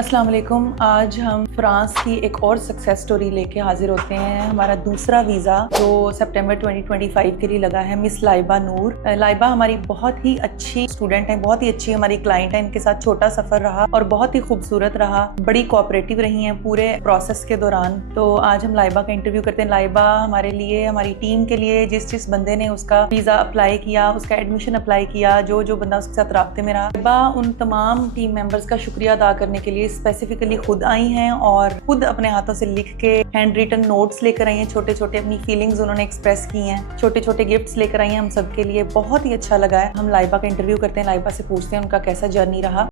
अस्सलाम वालेकुम। आज हम फ्रांस की एक और सक्सेस स्टोरी लेके हाजिर होते हैं। हमारा दूसरा वीज़ा जो सितंबर 2025 के लिए लगा है, मिस लाइबा नूर। लाइबा हमारी बहुत ही अच्छी स्टूडेंट है, बहुत ही अच्छी हमारी क्लाइंट है। इनके साथ छोटा सफ़र रहा और बहुत ही खूबसूरत रहा, बड़ी कोऑपरेटिव रही हैं पूरे प्रोसेस के दौरान। तो आज हम लाइबा का इंटरव्यू करते हैं। लाइबा हमारे लिए, हमारी टीम के लिए, जिस बंदे ने उसका वीज़ा अप्लाई किया, उसका एडमिशन अप्लाई किया, जो बंदा उसके साथ राब्ते में रहा, लाइबा उन तमाम टीम मेंबर्स का शुक्रिया अदा करने के लिए स्पेसिफिकली खुद आई हैं और खुद अपने हाथों से लिख के हैंड रिटन नोट्स लेकर आई हैं। छोटे छोटे अपनी फीलिंग्स उन्होंने एक्सप्रेस की हैं, छोटे छोटे गिफ्ट्स लेकर आई हैं हम सब के लिए। बहुत ही अच्छा लगा है। हम लाइबा का इंटरव्यू करते हैं, लाइबा से पूछते हैं उनका कैसा जर्नी रहा।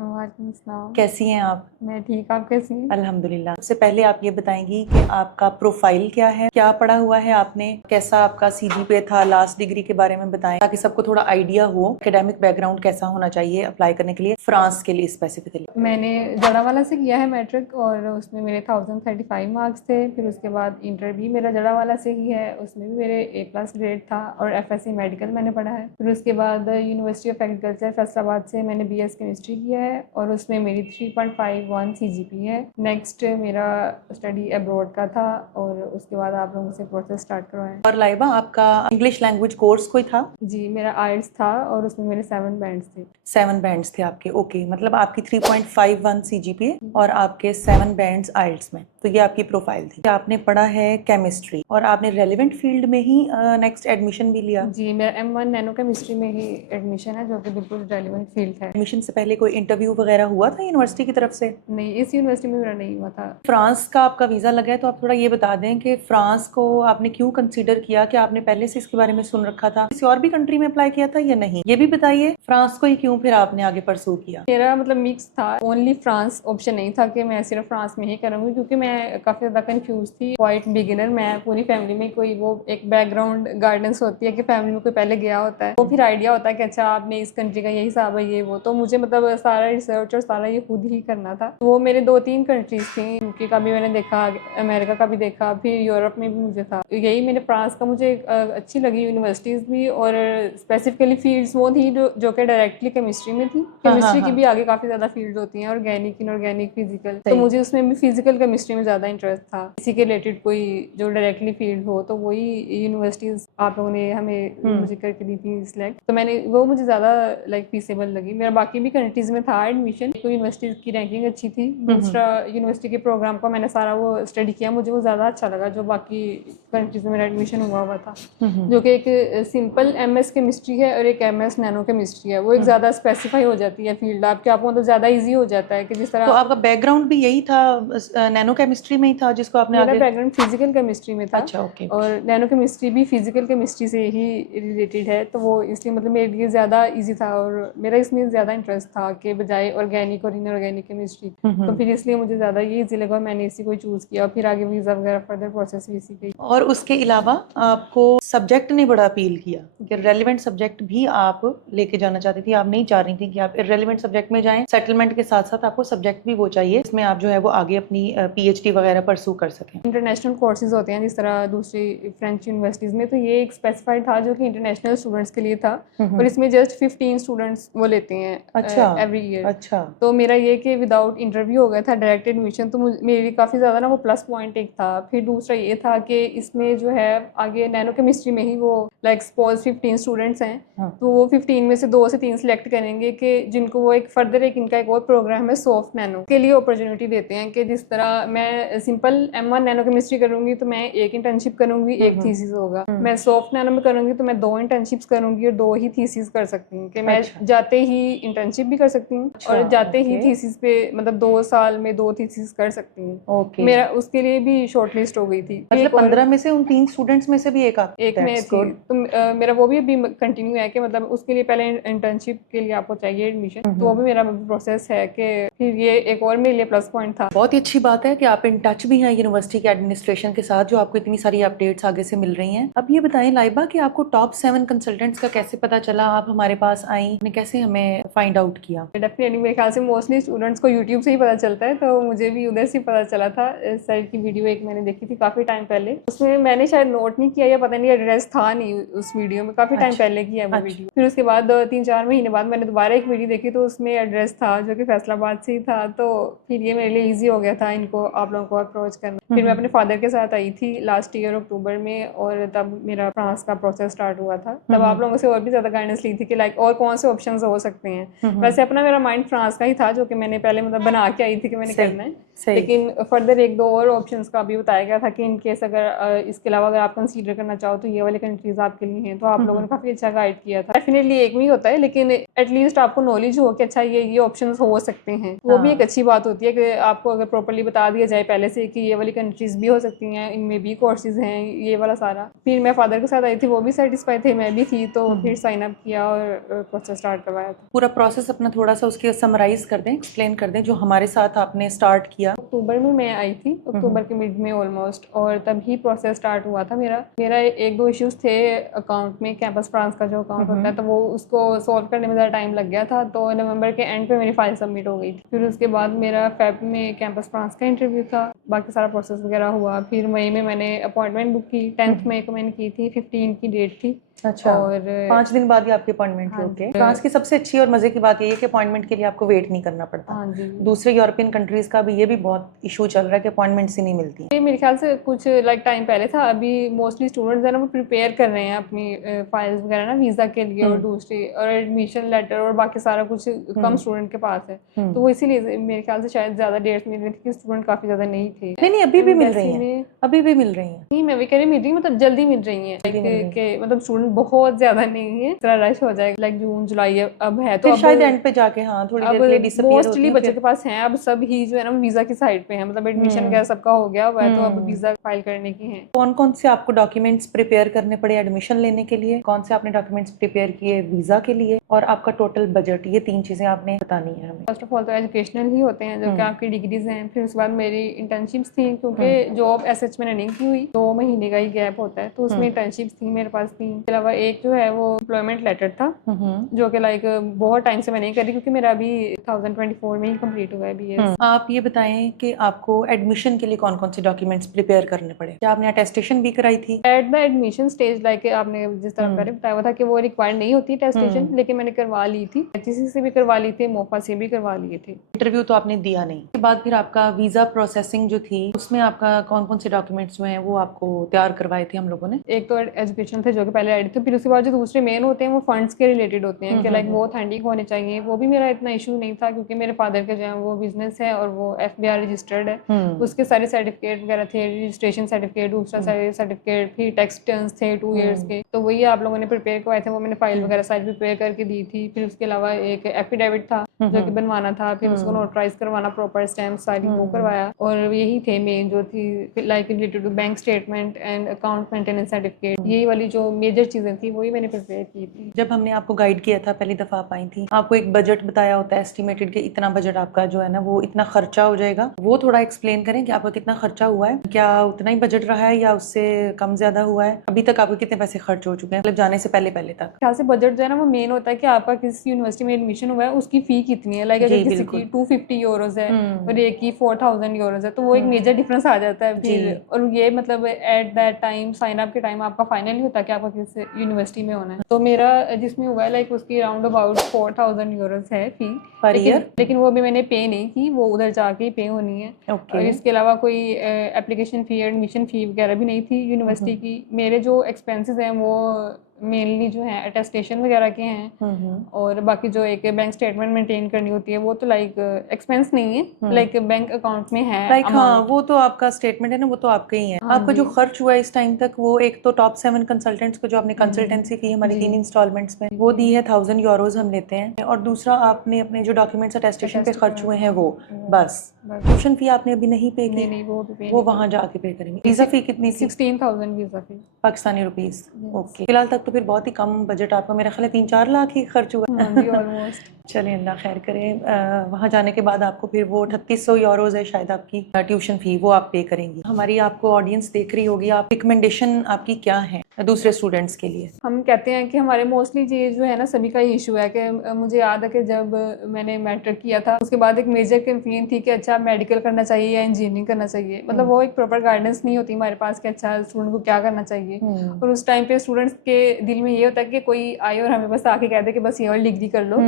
वालेकुम सलाम। कैसी हैं आप? मैं ठीक, आप कैसी हैं? अल्हम्दुलिल्लाह। सबसे पहले आप ये बताएंगी कि आपका प्रोफाइल क्या है, क्या पढ़ा हुआ है आपने, कैसा आपका सीजीपीए था, लास्ट डिग्री के बारे में बताएं ताकि सबको थोड़ा आइडिया हो एकेडमिक बैकग्राउंड कैसा होना चाहिए अप्लाई करने के लिए फ्रांस के लिए स्पेसिफिकली। मैंने जड़ावाला से किया है मैट्रिक और उसमें मेरे 1035 मार्क्स थे। फिर उसके बाद इंटर भी मेरा जड़ावाला से ही है, उसमें भी मेरे A+ ग्रेड था और FSC मेडिकल मैंने पढ़ा है। फिर उसके बाद यूनिवर्सिटी ऑफ एग्रीकल्चर फैसलाबाद से मैंने BS केमिस्ट्री किया है और उसमें मेरी 3.51 CGPA है। नेक्स्ट मेरा स्टडी अब्रॉड का था और उसके बाद आप लोगों से प्रोसेस स्टार्ट करवाएं। और लाइबा आपका इंग्लिश लैंग्वेज कोर्स कोई था? जी, मेरा IELTS था और उसमें मेरे 7 बैंड्स थे। 7 बैंड्स थे आपके, ओके। मतलब आपकी 3.51 CGPA और आपके 7 बैंड्स आइल्स में, तो ये आपकी प्रोफाइल थी। आपने पढ़ा है केमिस्ट्री और आपने रेलेवेंट फील्ड में ही नेक्स्ट एडमिशन भी लिया? जी, मेरा M1 नैनो केमिस्ट्री में ही एडमिशन है, जो कि बिल्कुल रेलिवेंट फील्ड है। एडमिशन से पहले कोई इंटरव्यू वगैरह हुआ था यूनिवर्सिटी की तरफ से? नहीं, इस यूनिवर्सिटी में मेरा नहीं हुआ था। फ्रांस का आपका वीज़ा लगा है, तो आप थोड़ा ये बता दें कि फ्रांस को आपने क्यों कंसीडर किया, कि आपने पहले से इसके बारे में सुन रखा था, किसी और भी कंट्री में अप्लाई किया था या नहीं, ये भी बताइए। फ्रांस को ही क्यों फिर आपने आगे परसू किया? मेरा मतलब मिक्स था, ओनली फ्रांस ऑप्शन नहीं था कि मैं सिर्फ फ्रांस में ही करूँगी, क्योंकि मैं काफ़ी ज़्यादा कंफ्यूज थी। क्वाइट बिगिनर मैं, पूरी फैमिली में कोई वो एक बैकग्राउंड गाइडेंस होती है कि फैमिली में कोई पहले गया होता है, तो फिर आइडिया होता है कि अच्छा आपने इस कंट्री का यही हिसाब है, ये वो। तो मुझे मतलब सारा रिसर्च और सारा ये खुद ही करना था। वो मेरे 2-3 कंट्रीज थी, यूके का भी मैंने देखा, अमेरिका का भी देखा, फिर यूरोप में भी मुझे था। यही मेरे फ्रांस का मुझे अच्छी लगी यूनिवर्सिटीज़ भी, और स्पेसिफिकली फील्ड्स वो थी जो कि डायरेक्टली केमिस्ट्री में थी। केमिस्ट्री की भी आगे काफ़ी ज़्यादा फील्ड होती हैं, ऑर्गेनिक, इनऑर्गेनिक, फिजिकल। तो मुझे उसमें भी फिजिकल केमिस्ट्री में ज़्यादा इंटरेस्ट था। इसी के रिलेटेड कोई जो डायरेक्टली फील्ड हो, तो वही यूनिवर्सिटीज़ आप लोगों ने हमें मुझे करके दी थी सिलेक्ट, तो मैंने वो मुझे ज़्यादा लाइक फीसेबल लगी। मेरा बाकी भी कंट्रीज़ में था एडमिशन, तो यूनिवर्सिटीज़ की रैंकिंग अच्छी थी। दूसरा यूनिवर्सिटी के प्रोग्राम का मैंने सारा वो स्टडी किया, मुझे वो ज़्यादा अच्छा लगा जो बाकी कंट्रीज़ में मेरा एडमिशन हुआ था, जो कि एक सिंपल MS केमिस्ट्री है और एक MS नैनो केमिस्ट्री है। वो एक ज़्यादा स्पेसिफाई हो जाती है फील्ड आपके, आपको मतलब ज़्यादा इजी हो जाता है कि जिस तरह। तो आपका बैकग्राउंड भी यही था, नैनो केमिस्ट्री में ही था जिसको आपने मेरा आगे? बैकग्राउंड फिजिकल केमिस्ट्री में था। अच्छा, ओके। और नैनो केमिस्ट्री भी फिजिकल केमिस्ट्री से ही रिलेटेड है, तो वो इसलिए मतलब मेरे लिए ज़्यादा इजी था और मेरा इसमें ज़्यादा इंटरेस्ट था कि बजाय ऑर्गेनिक और इनऑर्गेनिक केमिस्ट्री। तो फिर इसलिए मुझे ज़्यादा ये इजी लगा, मैंने इसी को चूज़ किया और फिर आगे वीज़ा वगैरह फर्दर प्रोसेस भी इसी के। और उसके अलावा आपको सब्जेक्ट ने बड़ा अपील किया कि रेलेवेंट सब्जेक्ट भी आप लेके जाना चाहती थी, आप नहीं चाह रही थी कि आप इररेलेवेंट सब्जेक्ट में जाएं। सेटलमेंट के साथ साथ आपको सब्जेक्ट भी वो चाहिए इसमें आप जो है वो आगे अपनी PhD वगैरह परसू कर सकें। इंटरनेशनल कोर्सेज होते हैं जिस तरह दूसरी फ्रेंच यूनिवर्सिटीज़ में, तो ये एक स्पेसिफाइड था जो कि इंटरनेशनल स्टूडेंट्स के लिए था, और इसमें जस्ट 15 स्टूडेंट्स वो लेते हैं अच्छा, एवरी ईयर। अच्छा। तो मेरा ये कि विदाउट इंटरव्यू हो गया था, डायरेक्ट एडमिशन, तो मेरे लिए काफ़ी ज़्यादा ना वो प्लस पॉइंट एक था। फिर दूसरा ये था कि इसमें जो है आगे नैनो केमिस्ट्री में ही वो लाइक सपोज 15 स्टूडेंट्स हैं, हाँ। तो वो 15 में से 2 से 3 सिलेक्ट करेंगे कि जिनको वो एक फर्दर एक इनका एक और प्रोग्राम है सॉफ्ट नैनो के लिए अपॉर्चुनिटी देते हैं कि जिस तरह मैं सिंपल M1 नैनो केमिस्ट्री करूंगी तो मैं एक इंटर्नशिप करूंगी, एक थीसिस होगा। मैं सॉफ्ट नैनो में करूंगी तो मैं 2 इंटर्नशिप्स करूंगी और 2 ही थीसिस कर सकती हूँ, कि मैं जाते ही इंटर्नशिप भी कर सकती हूँ और जाते ही थीसिस पे मतलब 2 साल में 2 थीसिस कर सकती हूँ। मेरा उसके लिए भी शॉर्ट लिस्ट हो गई थी। मतलब 15 में से उन 3 स्टूडेंट्स में से भी एक आप? एक में थी, तो मेरा वो भी अभी कंटिन्यू है कि मतलब उसके लिए पहले इंटर्नशिप के लिए आपको चाहिए एडमिशन, तो वो भी मेरा प्रोसेस है कि फिर ये एक और मेरे लिए प्लस पॉइंट था। बहुत ही अच्छी बात है कि आप इन टच भी हैं यूनिवर्सिटी के एडमिनिस्ट्रेशन के साथ, जो आपको इतनी सारी अपडेट्स आगे से मिल रही हैं। अब ये बताएं लाइबा कि आपको टॉप 7 कंसल्टेंट्स का कैसे पता चला, आप हमारे पास आई, आपने कैसे हमें फाइंड आउट किया? डेफिनेटली मेरे ख्याल से मोस्टली स्टूडेंट्स को यूट्यूब से ही पता चलता है, तो मुझे भी उधर से पता चला था। इस साइड की वीडियो एक मैंने देखी थी काफ़ी टाइम पहले, उसमें मैंने शायद नोट नहीं किया या पता नहीं एड्रेस था नहीं उस वीडियो में, काफ़ी टाइम अच्छा, पहले की है वो अच्छा। वीडियो। फिर उसके बाद 3-4 महीने बाद मैंने दोबारा एक वीडियो देखी तो उसमें एड्रेस था जो कि फैसलाबाद से ही था, तो फिर ये मेरे लिए ईजी हो गया था इनको आप लोगों को अप्रोच करना। फिर मैं अपने फादर के साथ आई थी लास्ट ईयर अक्टूबर में, और तब मेरा फ्रांस का प्रोसेस स्टार्ट हुआ था। तब आप लोगों से और भी ज़्यादा गाइडेंस ली थी कि लाइक और कौन से ऑप्शंस हो सकते हैं। वैसे अपना मेरा माइंड फ्रांस का ही था जो कि मैंने पहले मतलब बना के आई थी कि मैंने करना है, लेकिन फर्दर 1-2 और ऑप्शंस का भी बताया गया था कि इन केस अगर इसके अलावा अगर आप कंसीडर करना चाहो तो ये वाले कंट्रीज आपके लिए हैं, तो आप लोगों ने काफ़ी अच्छा गाइड किया था। डेफिनेटली एक में ही होता है, लेकिन एटलीस्ट आपको नॉलेज हो कि अच्छा ये ऑप्शंस हो सकते हैं, वो भी एक अच्छी बात होती है कि आपको अगर प्रॉपर्ली बता दिया जाए पहले से कि ये वाली कंट्रीज भी हो सकती हैं, इनमें भी कोर्सेज हैं, ये वाला सारा। फिर मैं फादर के साथ आई थी, वो भी सेटिस्फाई थे, मैं भी थी, तो फिर साइन अप किया और प्रोसेस स्टार्ट करवाया था। पूरा प्रोसेस अपना थोड़ा सा उसके समराइज कर दें, एक्सप्लेन कर दें जो हमारे साथ आपने स्टार्ट किया। अक्टूबर में मैं आई थी, अक्टूबर के मिड में ऑलमोस्ट, और तभी प्रोसेस स्टार्ट हुआ था मेरा 1-2 इश्यूज थे अकाउंट में, कैंपस फ्रांस का जो अकाउंट होता है, तो वो उसको सॉल्व करने में ज़्यादा टाइम लग गया था, तो नवंबर के एंड पे मेरी फाइल सबमिट हो गई थी। फिर उसके बाद मेरा फेब में कैंपस फ्रांस का इंटरव्यू था, बाकी सारा प्रोसेस वगैरह हुआ। फिर मई में मैंने अपॉइंटमेंट बुक की, 10th मई को मैंने की थी, 15 की डेट थी। अच्छा, और 5 दिन बाद ही आपकी अपॉइंटमेंट थी। हाँ ओके। जी। फ्रांस की सबसे अच्छी और मजे की बात ये है कि अपॉइंटमेंट के लिए आपको वेट नहीं करना पड़ता। हाँ जी। दूसरे यूरोपियन कंट्रीज का भी ये भी बहुत इशू चल रहा है कि अपॉइंटमेंट्स ही नहीं मिलती हैं। ये मेरे ख्याल से कुछ लाइक टाइम पहले था, अभी मोस्टली स्टूडेंट्स है ना वो प्रिपेयर कर रहे हैं अपनी फाइल्स वगैरह ना वीज़ा के लिए, और दूसरी और एडमिशन लेटर और बाकी सारा कुछ कम स्टूडेंट के पास है, तो वो इसीलिए मेरे ख्याल से शायद ज़्यादा डेट्स मिल रही थी कि स्टूडेंट काफ़ी ज़्यादा नहीं थे। नहीं, अभी भी मिल रही हैं, अभी भी मिल रही हैं। नहीं, मैं भी कह रही मिल रही, मतलब जल्दी मिल रही है कि मतलब स्टूडेंट बहुत ज्यादा नहीं है, इतना रश हो जाएगा लाइक जून जुलाई अब है, तो फिर अब शायद एंड पे जाके हाँ थोड़ी देर के लिए डिसअपीयर होती मोस्टली हैं बच्चों फिर। के पास हैं अब सब ही जो है ना वीजा की साइड पे है, मतलब एडमिशन वगैरह सबका हो गया हुआ है, तो अब वीजा फाइल करने की है। कौन कौन से आपको डॉक्यूमेंट्स प्रिपेयर करने पड़े एडमिशन लेने के लिए, कौन से आपने डॉक्यूमेंट्स प्रिपेयर किए वीजा के लिए, और आपका टोटल बजट, ये 3 चीजें आपने बतानी है हमें। फर्स्ट ऑफ ऑल तो एजुकेशनल ही होते हैं जो कि आपकी डिग्रीज हैं, फिर उसके बाद मेरी इंटर्नशिप्स थी, क्योंकि जॉब एसएच मैंने नहीं की हुई, 2 महीने का ही गैप होता है, तो उसमें इंटर्नशिप्स थी मेरे पास थी। इसके अलावा एक जो है वो एम्प्लॉयमेंट लेटर था, जो कि लाइक बहुत टाइम से मैं नहीं करी, क्योंकि मेरा अभी 2024 में ही कंप्लीट हुआ है बीएस। आप ये बताएं कि आपको एडमिशन के लिए कौन कौन से डॉक्यूमेंट्स प्रिपेयर करने पड़े, क्या आपने अटेस्टेशन भी कराई थी? At the admission stage like आपने जिस तरह पहले बताया हुआ था कि वो रिक्वायर्ड नहीं होती टेस्टेशन, लेकिन मैंने करवा ली थी, एचईसी से भी करवा ली थी, मोफा से भी करवा लिए थे। इंटरव्यू तो आपने दिया नहीं, उसके बाद फिर आपका वीजा प्रोसेसिंग जो थी उसमें आपका कौन कौन से डॉक्यूमेंट्स जो हैं वो आपको तैयार करवाए थे हम लोगों ने? एक तो एजुकेशन थे जो कि पहले ऐड थे, फिर उसके बाद जो दूसरे मेन होते हैं वो फंड्स के रिलेटेड होते हैं कि लाइक वो ऑथेंटिक होने चाहिए, वो भी मेरा इतना इशू नहीं था क्योंकि मेरे फादर के जो है वो बिजनेस है और वो एफबीआई रजिस्टर्ड है, उसके सारे सर्टिफिकेट वगैरह थे, रजिस्ट्रेशन सर्टिफिकेट, दूसरा सर्टिफिकेट, फिर टैक्स टर्न्स थे 2 इयर्स के, तो वही आप लोगों ने प्रिपेयर करवाए थे, वो मैंने फाइल वगैरह सारी प्रिपेयर करके दी थी। फिर उसके अलावा एक एफिडेविट था जो कि बनवाना था, फिर उसको नोटराइज करवाना, प्रॉपर स्टैम्प सारी वो करवाया, और यही थे मेन जो थी like related to bank statement and account maintenance certificate, यही वाली जो मेजर चीजें थी वही मैंने प्रिपेयर की थी। जब हमने आपको गाइड किया था पहली दफा आप आई थी, आपको एक बजट बताया होता है एस्टिमेटेड कि इतना बजट आपका जो है ना वो इतना खर्चा हो जाएगा, वो थोड़ा एक्सप्लेन करें कि आपका कितना खर्चा हुआ है, क्या उतना ही बजट रहा है या उससे कम ज्यादा हुआ है, अभी तक आपके कितने पैसे खर्च हो चुके हैं मतलब जाने से पहले तक? ख्याल से बजट जो है ना वो मेन होता है कि आपका किस यूनिवर्सिटी में एडमिशन हुआ है उसकी फी कितनी है, लाइक अगर किसी की 250 यूरोज है और एक की 4000 यूरोज है, तो वो एक मेजर डिफरेंस आ जाता है फिर, और ये मतलब at that time sign up के टाइम आपका फाइनल ही होता है कि आपका किस यूनिवर्सिटी में होना है। तो मेरा जिसमें हुआ है लाइक उसकी अराउंड अबाउट 4000 यूरोज है फी पर ईयर, लेकिन वो अभी मैंने पे नहीं की, वो उधर जाके ही पे होनी है। और इसके अलावा कोई एप्लीकेशन फी, एडमिशन फी वगैरह भी नहीं थी यूनिवर्सिटी की। मेरे जो एक्सपेंसेस हैं वो मेनली जो है अटेस्टेशन वगैरह के हैं, और बाकी जो एक बैंक स्टेटमेंट मेंटेन करनी होती है वो तो लाइक एक्सपेंस नहीं है, लाइक बैंक अकाउंट में है लाइक हाँ वो तो आपका स्टेटमेंट है ना, वो तो आपका ही है। आपका जो खर्च हुआ है इस टाइम तक, वो एक तो टॉप 7 कंसल्टेंट्स को जो आपने कंसल्टेंसी फी हमारी 3 इंस्टॉलमेंट्स में वो दी है, 1000 यूरोज हम लेते हैं, और दूसरा आपने अपने जो डॉक्यूमेंट्स अटेस्टेशन पे खर्च हुए हैं वो बस। ट्यूशन फी आपने अभी नहीं पे की? नहीं, वो वहाँ जाके पे करेंगे। वीजा फी कितनी थी? 16,000 वीजा फी पाकिस्तानी रुपीस। ओके, फिलहाल तक तो फिर बहुत ही कम बजट आपका, मेरा ख्याल है 3-4 लाख ही खर्च हुआ ऑलमोस्ट। चलें अल्लाह खैर करे। वहाँ जाने के बाद आपको फिर वो 3800 यूरोज़ है शायद आपकी ट्यूशन फ़ी, वो आप पे करेंगी। हमारी आपको ऑडियंस देख रही होगी, आप रिकमेंडेशन आपकी क्या है दूसरे स्टूडेंट्स के लिए? हम कहते हैं कि हमारे मोस्टली ये जो है ना सभी का इशू है कि मुझे याद है कि जब मैंने मैट्रिक किया था उसके बाद एक मेजर कंफ्यूजन थी कि अच्छा मेडिकल करना चाहिए या इंजीनियरिंग करना चाहिए। मतलब वो एक प्रॉपर गाइडेंस नहीं होती हमारे पास कि अच्छा स्टूडेंट को क्या करना चाहिए। और उस टाइम पे स्टूडेंट्स के दिल में ये होता है कि कोई आए और हमें बस आके कह दे कि बस ये वाली डिग्री कर लो,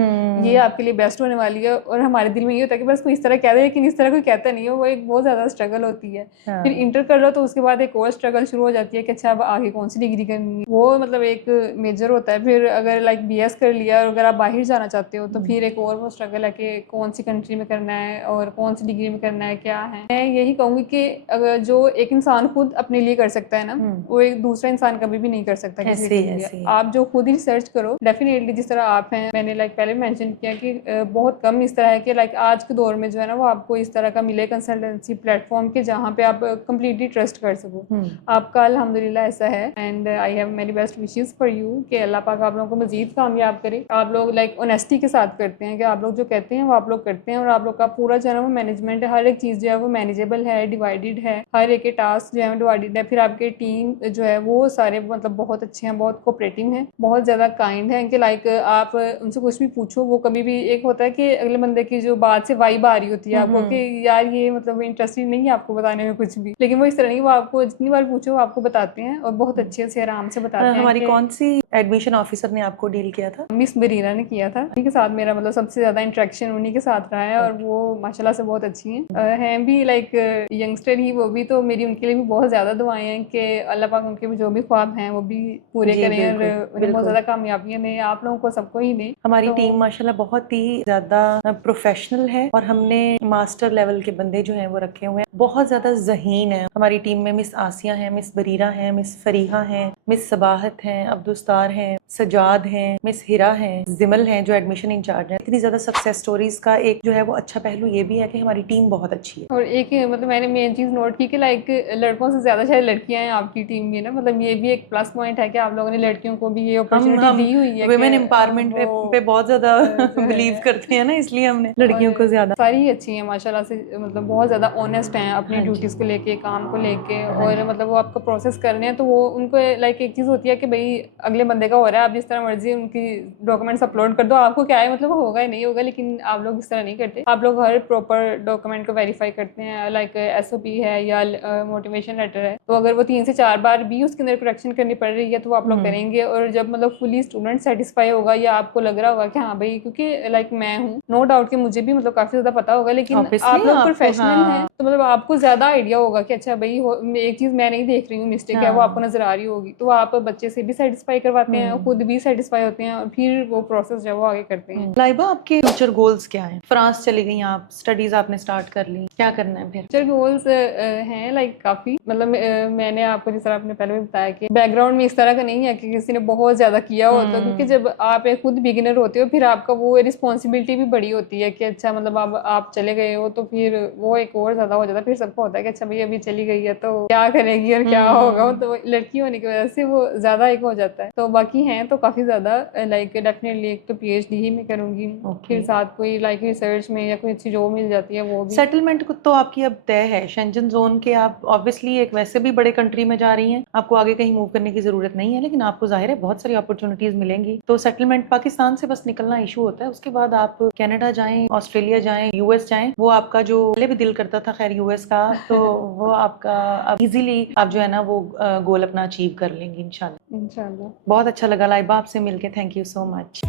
ये आपके लिए बेस्ट होने वाली है। और हमारे दिल में ये होता है कि बस कोई इस तरह कह दे, लेकिन इस तरह कोई कहता नहीं है। वो एक बहुत ज़्यादा स्ट्रगल होती है। फिर इंटर कर लो तो उसके बाद एक और स्ट्रगल शुरू हो जाती है कि अच्छा अब आगे कौन सी डिग्री करनी है। वो मतलब एक मेजर होता है। फिर अगर लाइक बीएस कर लिया और अगर आप बाहर जाना चाहते हो तो फिर एक और वो स्ट्रगल है कि कौन सी कंट्री में करना है और कौन सी डिग्री में करना है, क्या है। मैं यही कहूँगी कि अगर जो एक इंसान खुद अपने लिए कर सकता है ना, वो एक दूसरा इंसान कभी भी नहीं कर सकता किसी के लिए। आप जो खुद ही रिसर्च करो, डेफिनेटली जिस तरह आप हैं, मैंने लाइक पहले मेंशन किया कि बहुत कम इस तरह है कि लाइक आज के दौर में जो है ना वो आपको इस तरह का मिले कंसल्टेंसी प्लेटफॉर्म के जहाँ पे आप कंप्लीटली ट्रस्ट कर सको। आपका अल्हम्दुलिल्लाह ऐसा है and I have many best wishes for you कि अल्लाह पाक आप लोगों को मजीद कामयाब करे। आप लोग लाइक ऑनेस्टी के साथ करते हैं कि आप लोग जो कहते हैं वो आप लोग करते हैं और आप लोग का पूरा जो है ना वो मैनेजमेंट है, हर एक चीज़ जो है वो मैनेजेबल है, डिवाइडेड है, हर एक के टास्क जो है डिवाइडेड है। फिर आपके टीम जो है वो सारे मतलब बहुत अच्छे हैं, बहुत कोऑपरेटिव हैं, बहुत ज़्यादा काइंड हैं कि लाइक आप उनसे कुछ भी पूछो वो कभी भी एक होता है कि अगले बंदे की जो बात से वाइब आ रही होती है आपको कि यार ये मतलब इंटरेस्टिंग नहीं है आपको बताने में कुछ भी, लेकिन वो इस तरह नहीं, वो आपको जितनी बार पूछो वो आपको बताते हैं और बहुत अच्छे से आराम से बताते हैं। हमारी कौन सी एडमिशन ऑफिसर ने आपको डील किया था? मिस बरीना ने किया था। उन्हीं के साथ मेरा मतलब सबसे ज़्यादा इंटरेक्शन उन्हीं के साथ रहा है और वो माशाल्लाह से बहुत अच्छी हैं भी लाइक यंगस्टर ही वो भी, तो मेरी उनके लिए भी बहुत ज़्यादा दुआएं हैं कि अल्लाह पाक उनके भी जो भी ख्वाब हैं वो भी पूरे करें और उन्हें बहुत ज़्यादा कामयाबियाँ दें, आप लोगों को सबको ही दें। हमारी टीम माशाल्लाह बहुत ही ज़्यादा प्रोफेशनल है और हमने मास्टर लेवल के बंदे जो हैं वो रखे हुए हैं, बहुत ज़्यादा ज़हीन है। हमारी टीम में मिस आसिया हैं, मिस बरीरा हैं, मिस फरीहा हैं, मिस सबाहत हैं, अब्दुस्तार हैं, सजाद हैं, मिस हिरा हैं, जिमल हैं जो एडमिशन इंचार्ज हैं। इतनी ज़्यादा सक्सेस स्टोरीज का एक जो है वो अच्छा पहलू ये भी है कि हमारी टीम बहुत अच्छी है। और एक मतलब मैंने मेन चीज़ नोट की कि लाइक लड़कों से ज़्यादा शायद लड़कियां हैं आपकी टीम में ना, मतलब ये भी एक प्लस पॉइंट है कि आप लोगों ने लड़कियों को भी ये अपॉर्चुनिटी दी हुई है। वुमेन एम्पावरमेंट पे बहुत ज़्यादा बिलीव करते हैं ना, इसलिए हमने लड़कियों को ज़्यादा। सारी अच्छी हैं माशाल्लाह से, मतलब बहुत ज़्यादा ऑनेस्ट हैं अपनी ड्यूटीज़ को लेके, काम को लेके, और मतलब वो आपको प्रोसेस कर रहे हैं तो वो उनको लाइक एक चीज़ होती है कि भाई अगले बंदे का हो रहा है, आप जिस तरह मर्जी उनकी डॉक्यूमेंट्स अपलोड कर दो, आपको क्या है मतलब वो होगा ही नहीं होगा, लेकिन आप लोग इस तरह नहीं करते। आप लोग हर प्रॉपर डॉक्यूमेंट को वेरीफाई करते हैं, लाइक SOP है या मोटिवेशन लेटर है, तो अगर वो 3 से 4 बार भी उसके अंदर करेक्शन करनी पड़ रही है तो वो आप लोग करेंगे। और जब मतलब फुली स्टूडेंट सेटिस्फाई होगा या आपको लग रहा होगा कि हाँ भाई, क्योंकि लाइक मैं हूँ, नो डाउट कि मुझे भी मतलब काफ़ी ज़्यादा पता होगा, लेकिन आप लोग प्रोफेशनल हैं तो मतलब आपको ज़्यादा आइडिया होगा कि अच्छा भाई एक चीज़ मैं नहीं देख रही हूँ, मिस्टेक है वो आपको नजर आ रही होगी, तो आप बच्चे से भी सेटिस्फाई करवाते हैं, खुद भी सेटिस्फाई होते हैं और फिर वो प्रोसेस जो वो आगे करते हैं। लाइबा, आपके फ्यूचर गोल्स क्या हैं? फ्रांस चली गई आप, स्टडीज आपने स्टार्ट कर ली, क्या करना है फिर? फ्यूचर गोल्स हैं लाइक काफ़ी, मतलब मैंने आपको जिस तरह आपने पहले भी बताया कि बैकग्राउंड में इस तरह का नहीं है कि किसी ने बहुत ज़्यादा किया हो, तो क्योंकि जब आप एक खुद बिगिनर होते हो फिर आपका वो रिस्पॉन्सिबिलिटी भी बड़ी होती है कि अच्छा मतलब अब आप चले गए हो तो फिर वो एक और ज़्यादा हो जाता है। फिर सबको होता है कि अच्छा भाई अभी चली गई है तो क्या करेगी और क्या होगा, तो लड़की होने की वजह से वो ज़्यादा एक हो जाता है। तो बाकी हैं तो काफ़ी ज़्यादा लाइक डेफिनेटली एक तो PhD ही मैं करूँगी, फिर साथ कोई लाइक रिसर्च में या कोई अच्छी जॉब मिल जाती है वो भी। सेटलमेंट तो आपकी अब तय है शेंजन जोन के, आप ऑब्वियसली एक वैसे भी बड़े कंट्री में जा रही हैं, आपको आगे कहीं मूव करने की जरूरत नहीं है, लेकिन आपको जाहिर है बहुत सारी अपॉर्चुनिटीज मिलेंगी। तो सेटलमेंट पाकिस्तान से बस निकलना इशू होता है, उसके बाद आप कनाडा जाएं, ऑस्ट्रेलिया जाएं, US जाएं, वो आपका जो पहले भी दिल करता था खैर US का, तो वो आपका अब इजीली आप जो है ना वो गोल अपना अचीव कर लेंगी इंशाल्लाह। इंशाल्लाह। बहुत अच्छा लगा लाइबा आपसे मिलके, थैंक यू सो मच।